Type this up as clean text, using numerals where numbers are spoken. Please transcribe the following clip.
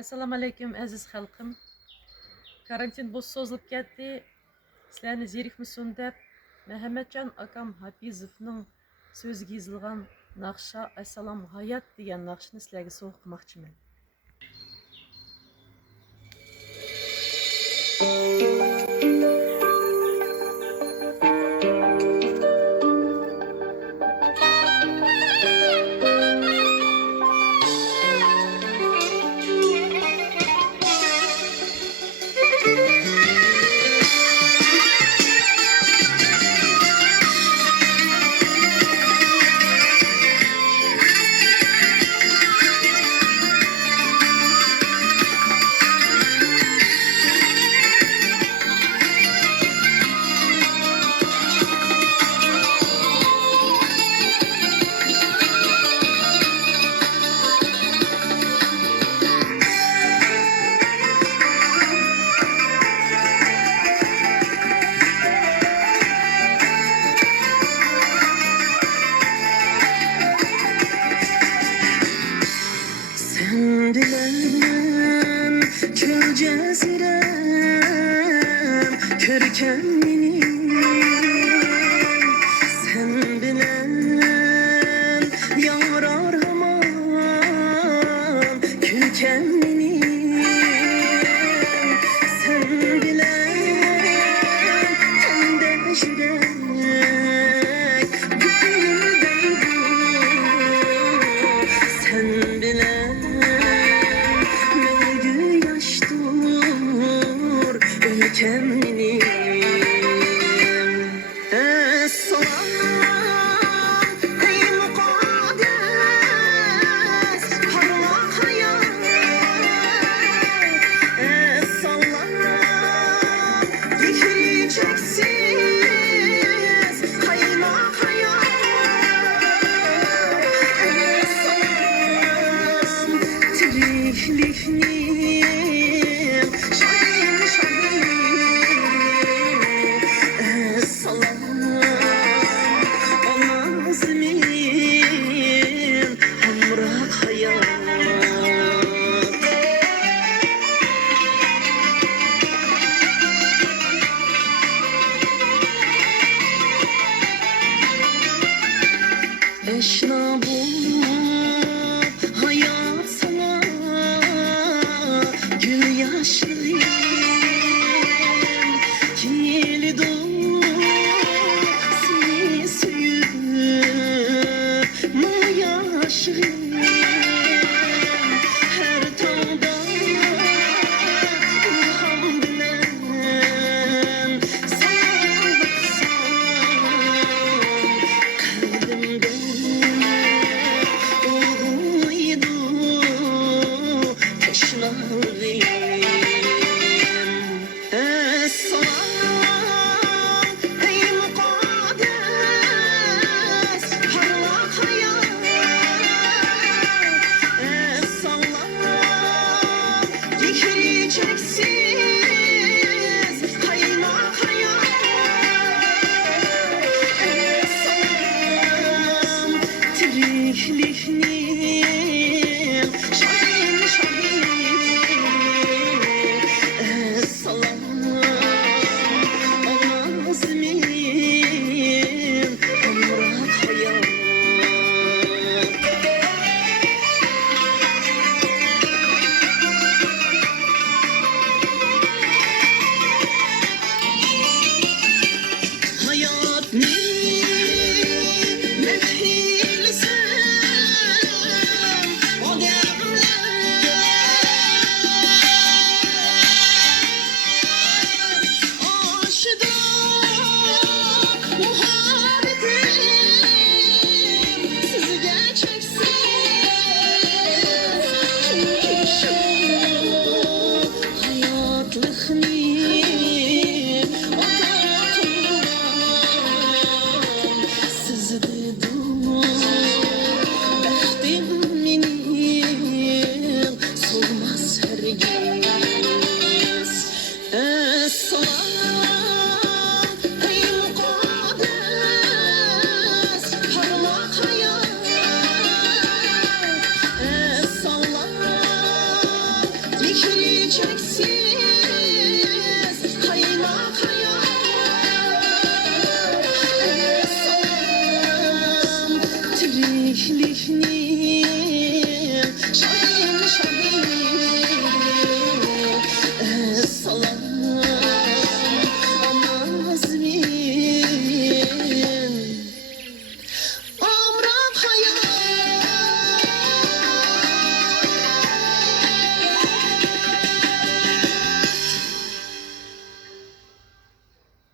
Assalomu alaykum aziz xalqim. Karantin bu sozulib ketdi. Sizlarni zerikmisin deb Muhammadjon akam Hafizovning so'ziga yozilgan naqsha Assalom hayot degan naqshni sizlarga sovg'a qilmoqchiman. Sen bilen kör cezirem körkemlinim. Sen bilen yarar hamam külkemlinim. Sen bilen tende yürek gülündeydi. Sen bilen ülkemlinim. Esselam ey mukaddes parlak hayat. Esselam zikri çeksiz kaymak hayat. Esselam tirikliknim şahin şahin. Eşna bu hayat sana gül yaşlıyım, kilidum seni suyup mayaşıyım. Her tağda ilham bilen sana baksam kalbimde teşnalıyım. Dikeceksin